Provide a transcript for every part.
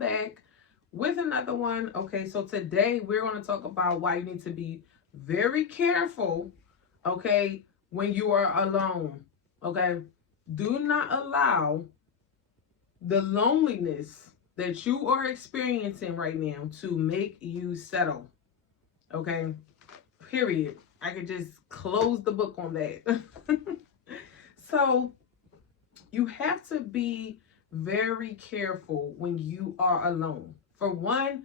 I'm back with another one. Okay, so today we're going to talk about why you need to be very careful, okay, when you are alone. Okay, do not allow the loneliness that you are experiencing right now to make you settle. Okay, period. I could just close the book on that. So, you have to be very careful when you are alone. For one,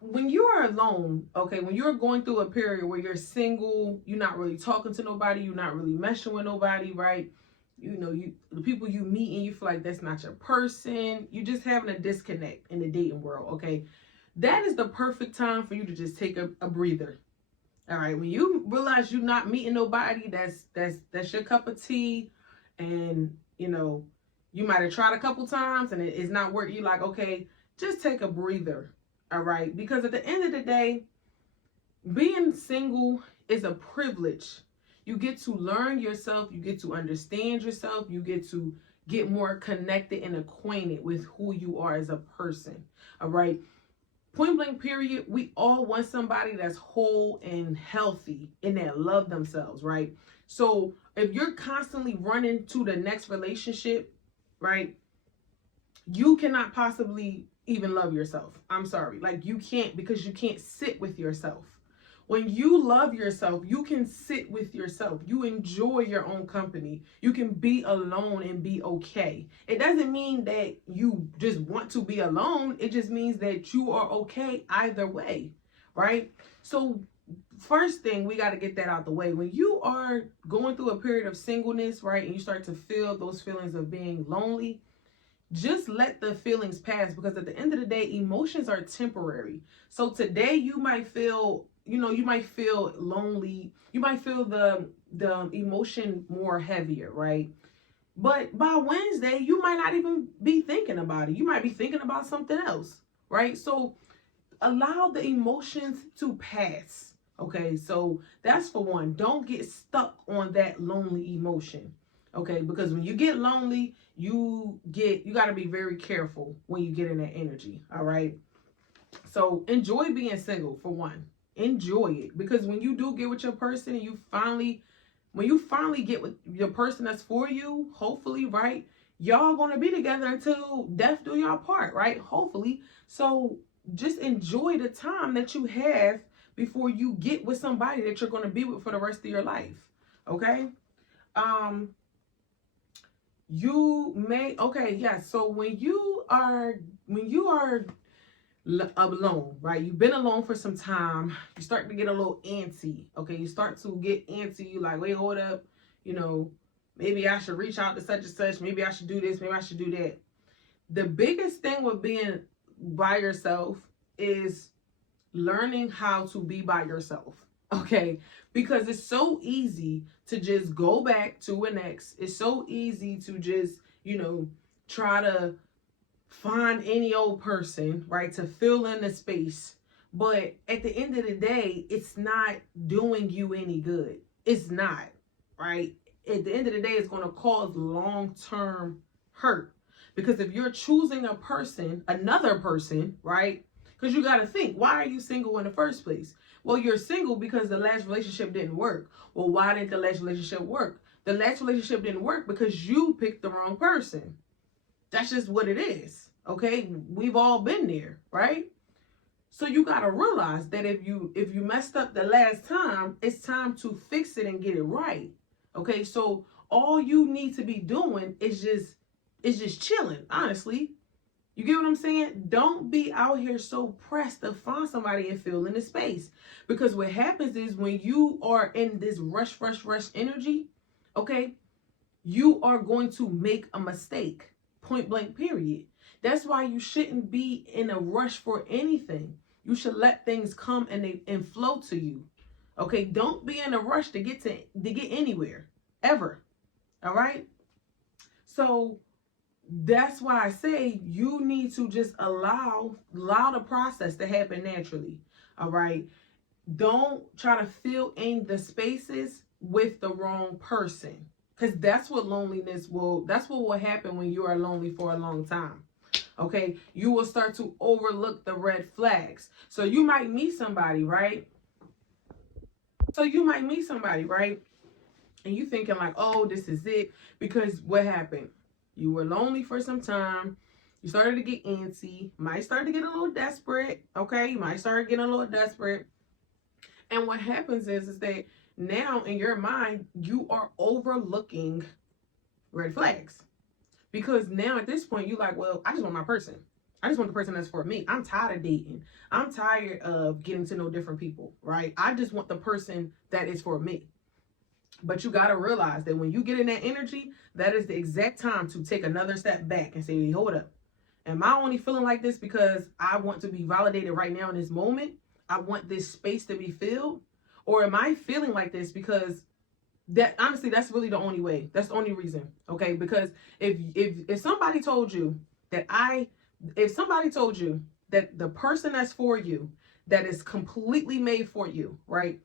when you are alone, okay, when you're going through a period where you're single, you're not really talking to nobody, you're not really meshing with nobody, right? You know, the people you meet and you feel like that's not your person, you just having a disconnect in the dating world, okay? That is the perfect time for you to just take a breather. All right, when you realize you're not meeting nobody that's your cup of tea, and you know you might have tried a couple times and it's not working, you like, okay, just take a breather. All right, because at the end of the day, being single is a privilege. You get to learn yourself, you get to understand yourself, you get to get more connected and acquainted with who you are as a person. All right, point blank period, we all want somebody that's whole and healthy and that love themselves, right? So if you're constantly running to the next relationship, right, you cannot possibly even love yourself. I'm sorry, like you can't, because you can't sit with yourself. When you love yourself, you can sit with yourself. You enjoy your own company. You can be alone and be okay. It doesn't mean that you just want to be alone. It just means that you are okay either way, right? So first thing, we got to get that out the way. When you are going through a period of singleness, right, and you start to feel those feelings of being lonely, just let the feelings pass, because at the end of the day, emotions are temporary. So today you might feel, you might feel lonely, you might feel the emotion more heavier, right? But by Wednesday you might not even be thinking about it, you might be thinking about something else, right? So allow the emotions to pass. Okay, so that's for one. Don't get stuck on that lonely emotion. Okay, because when you get lonely, you got to be very careful when you get in that energy. All right, so enjoy being single for one. Enjoy it, because when you do get with your person and when you finally get with your person that's for you, hopefully, right, y'all gonna be together until death do y'all part, right? Hopefully. So just enjoy the time that you have before you get with somebody that you're going to be with for the rest of your life. Okay, you may, okay, yes. So when you are alone, right, you've been alone for some time, you start to get a little antsy. Okay, you start to get antsy, you like, wait, hold up, maybe I should reach out to such and such, maybe I should do this, maybe I should do that. The biggest thing with being by yourself is learning how to be by yourself. Okay, because it's so easy to just go back to an ex. It's so easy to just, try to find any old person, right, to fill in the space. But at the end of the day, it's not doing you any good. It's not, right? At the end of the day, it's going to cause long-term hurt. Because if you're choosing another person, right? Because you got to think, why are you single in the first place? Well, you're single because the last relationship didn't work. Well, why didn't the last relationship work? The last relationship didn't work because you picked the wrong person. That's just what it is. Okay, we've all been there, right? So you got to realize that if you messed up the last time, it's time to fix it and get it right. Okay, so all you need to be doing is just chilling, honestly. You get what I'm saying? Don't be out here so pressed to find somebody and fill in the space. Because what happens is when you are in this rush energy, okay, you are going to make a mistake. Point blank, period. That's why you shouldn't be in a rush for anything. You should let things come and flow to you. Okay, don't be in a rush to get anywhere, ever. All right? So that's why I say you need to just allow the process to happen naturally. All right? Don't try to fill in the spaces with the wrong person. Because that's what will happen when you are lonely for a long time. Okay, you will start to overlook the red flags. So you might meet somebody, right? And you thinking like, oh, this is it. Because what happened? You were lonely for some time. You started to get antsy. Might start to get a little desperate. Okay, you might start getting a little desperate. And what happens is that now in your mind, you are overlooking red flags. Because now at this point, you're like, well, I just want my person. I just want the person that's for me. I'm tired of dating. I'm tired of getting to know different people, right? I just want the person that is for me. But you got to realize that when you get in that energy, that is the exact time to take another step back and say, hold up. Am I only feeling like this because I want to be validated right now in this moment? I want this space to be filled? Or am I feeling like this because that, honestly, that's really the only way. That's the only reason. Okay? Because if somebody told you that if somebody told you that the person that's for you, that is completely made for you, right?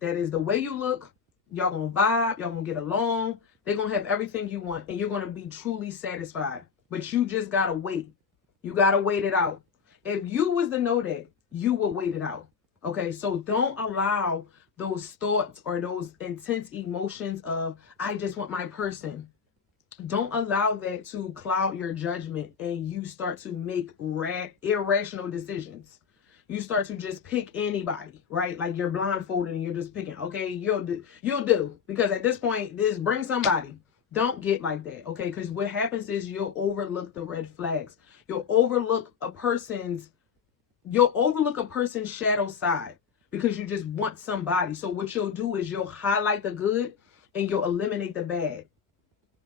That is the way you look, y'all gonna vibe, y'all gonna get along, they're gonna have everything you want, and you're gonna be truly satisfied. But you just gotta wait. You gotta wait it out. If you was to know that, you will wait it out. Okay, so don't allow those thoughts or those intense emotions of, I just want my person. Don't allow that to cloud your judgment and you start to make irrational decisions. You start to just pick anybody, right? Like you're blindfolded and you're just picking, okay, you'll do. Because at this point, just bring somebody. Don't get like that, okay? Because what happens is you'll overlook the red flags. You'll overlook a person's shadow side because you just want somebody. So what you'll do is you'll highlight the good and you'll eliminate the bad.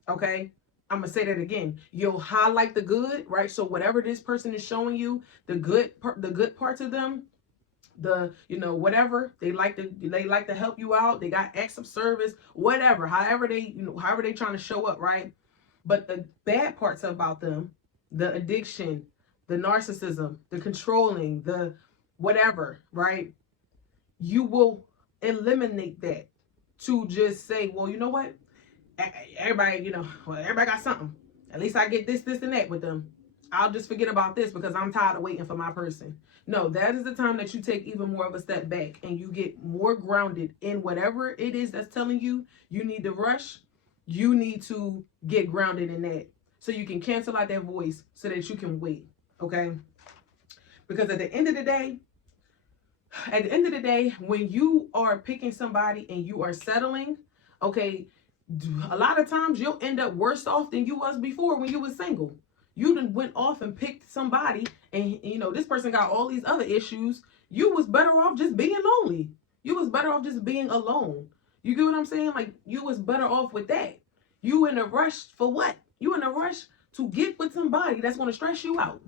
Okay, I'm gonna say that again. You'll highlight the good, right? So whatever this person is showing you, the good parts of them, whatever they like to help you out. They got acts of service, whatever. However they trying to show up, right? But the bad parts about them, the addiction, the narcissism, the controlling, the whatever, right? You will eliminate that to just say, well, you know what? Everybody, everybody got something. At least I get this, and that with them. I'll just forget about this because I'm tired of waiting for my person. No, that is the time that you take even more of a step back and you get more grounded in whatever it is that's telling you need to rush. You need to get grounded in that so you can cancel out that voice so that you can wait. Okay? Because at the end of the day, when you are picking somebody and you are settling, okay, a lot of times you'll end up worse off than you was before when you was single. You done went off and picked somebody and this person got all these other issues. You was better off just being lonely. You was better off just being alone. You get what I'm saying? Like you was better off with that. You in a rush for what? You in a rush to get with somebody that's going to stress you out.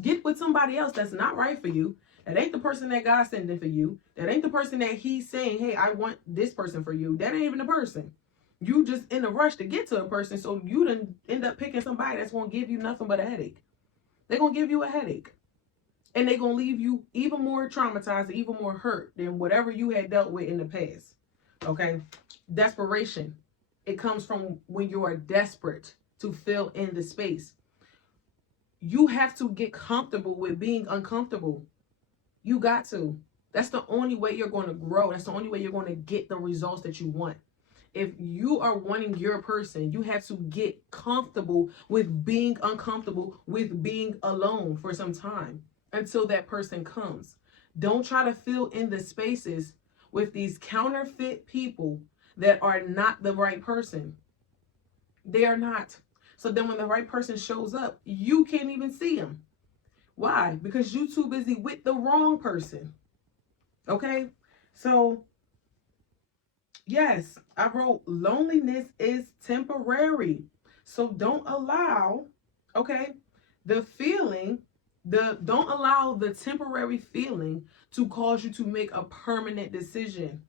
Get with somebody else that's not right for you. That ain't the person that God's sending for you. That ain't the person that he's saying, hey, I want this person for you. That ain't even the person. You just in a rush to get to a person, so you done end up picking somebody that's going to give you nothing but a headache. They're going to give you a headache. And they're going to leave you even more traumatized, even more hurt than whatever you had dealt with in the past. Okay? Desperation. It comes from when you are desperate to fill in the space. You have to get comfortable with being uncomfortable. You got to. That's the only way you're going to grow. That's the only way you're going to get the results that you want. If you are wanting your person, you have to get comfortable with being uncomfortable, with being alone for some time until that person comes. Don't try to fill in the spaces with these counterfeit people that are not the right person. They are not. So then when the right person shows up, you can't even see them. Why? Because you're too busy with the wrong person. Okay? So yes, I wrote loneliness is temporary. So don't allow, okay, don't allow the temporary feeling to cause you to make a permanent decision.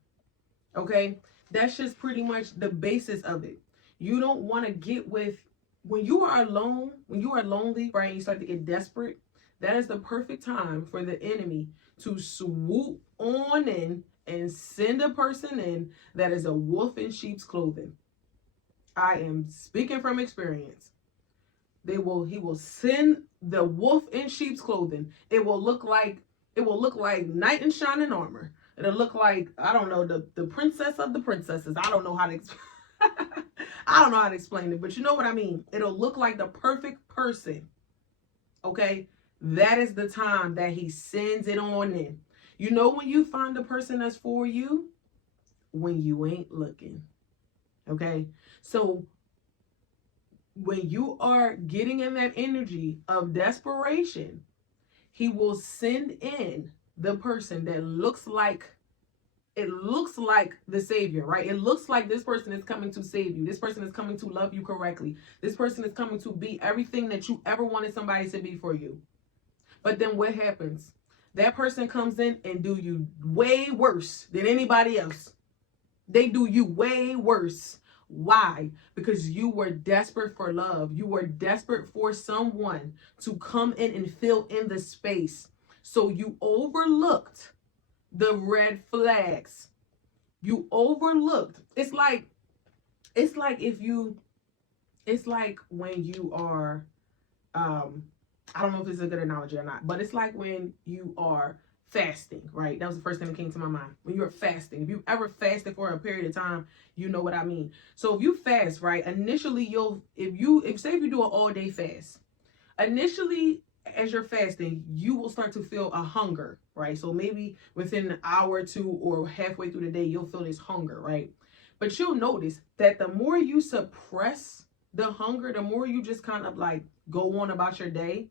Okay? That's just pretty much the basis of it. You don't want to get with, when you are alone, when you are lonely, right, and you start to get desperate, that is the perfect time for the enemy to swoop on in and send a person in that is a wolf in sheep's clothing. I am speaking from experience. He will send the wolf in sheep's clothing. It will look like knight in shining armor. It'll look like, I don't know, the princess of the princesses. I don't know how to I don't know how to explain it, but you know what I mean. It'll look like the perfect person. Okay? That is the time that he sends it on in. You know when you find the person that's for you? When you ain't looking. Okay? So when you are getting in that energy of desperation, he will send in the person that looks like the savior, right? It looks like this person is coming to save you. This person is coming to love you correctly. This person is coming to be everything that you ever wanted somebody to be for you. But then what happens? That person comes in and do you way worse than anybody else. They do you way worse. Why? Because you were desperate for love. You were desperate for someone to come in and fill in the space. So you overlooked the red flags. You overlooked. It's like when you are, I don't know if this is a good analogy or not, but it's like when you are fasting, right? That was the first thing that came to my mind. When you're fasting, if you ever fasted for a period of time, you know what I mean. So if you fast, right, initially if you do an all day fast, initially as you're fasting, you will start to feel a hunger, right? So maybe within an hour or two or halfway through the day, you'll feel this hunger, right? But you'll notice that the more you suppress the hunger, the more you just kind of like go on about your day,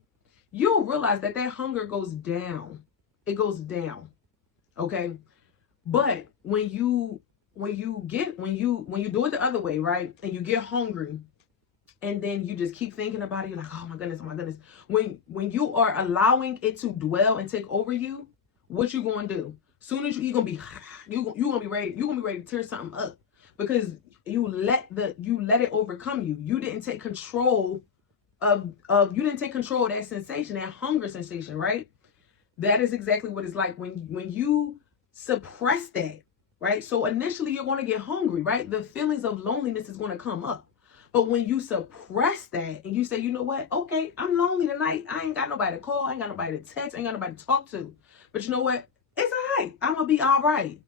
you'll realize that hunger goes down. It goes down. Okay. But when you do it the other way, right? And you get hungry and then you just keep thinking about it, you're like, oh my goodness. When you are allowing it to dwell and take over you, what you gonna do? Soon as you're gonna be ready to tear something up because you let it overcome you. You didn't take control of that sensation, that hunger sensation, right? That is exactly what it's like when you suppress that, right? So initially you're going to get hungry, right? The feelings of loneliness is going to come up. But when you suppress that and you say, you know what? Okay, I'm lonely tonight. I ain't got nobody to call. I ain't got nobody to text. I ain't got nobody to talk to. But you know what? It's all right. I'm going to be all right.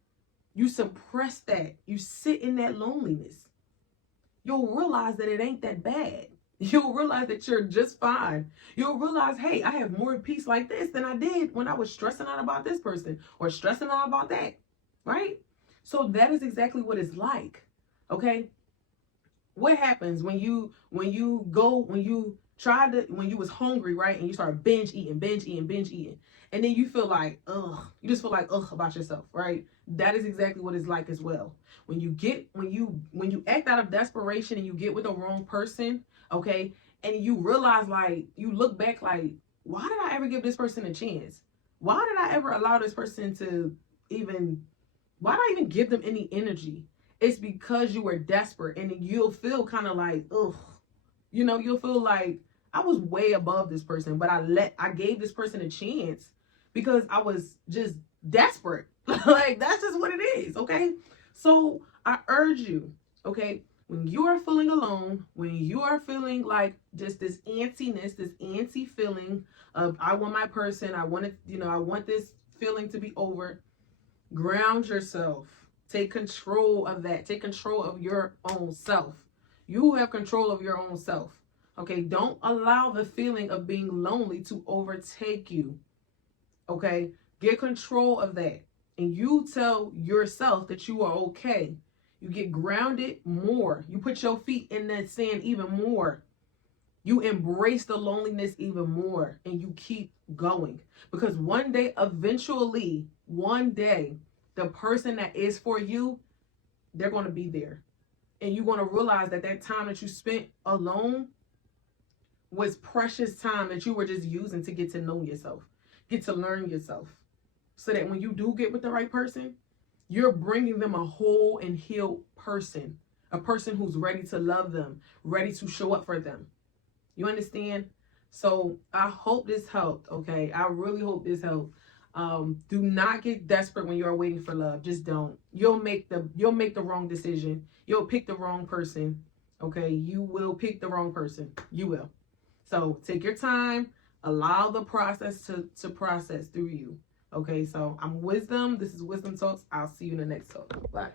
You suppress that. You sit in that loneliness. You'll realize that it ain't that bad. You'll realize that you're just fine. You'll realize, hey, I have more peace like this than I did when I was stressing out about this person or stressing out about that, right? So that is exactly what it's like, okay? What happens when you was hungry, right? And you start binge eating. And then you feel like, you just feel like, about yourself, right? That is exactly what it's like as well. When you act out of desperation and you get with the wrong person, okay, and you realize, like, you look back like, why did I ever give this person a chance? Why did I ever allow this person why did I even give them any energy? It's because you were desperate, and you'll feel kind of like, you'll feel like I was way above this person, but I gave this person a chance because I was just desperate. Like, that's just what it is, okay? So I urge you, okay, when you are feeling alone, when you are feeling like just this antsiness, this antsy feeling of, I want my person, I want this feeling to be over, ground yourself. Take control of that. Take control of your own self. You have control of your own self. Okay, don't allow the feeling of being lonely to overtake you. Okay, get control of that. And you tell yourself that you are okay. You get grounded more. You put your feet in that sand even more. You embrace the loneliness even more. And you keep going. Because one day, eventually, the person that is for you, they're going to be there. And you're going to realize that time that you spent alone was precious time that you were just using to get to know yourself, get to learn yourself. So that when you do get with the right person, you're bringing them a whole and healed person, a person who's ready to love them, ready to show up for them. You understand? So I hope this helped, okay? I really hope this helped. Do not get desperate when you're waiting for love. Just don't. You'll make the wrong decision. You'll pick the wrong person. Okay? You will pick the wrong person. You will. So take your time, allow the process to process through you. Okay, so I'm Wisdom. This is Wisdom Talks. I'll see you in the next talk. Bye.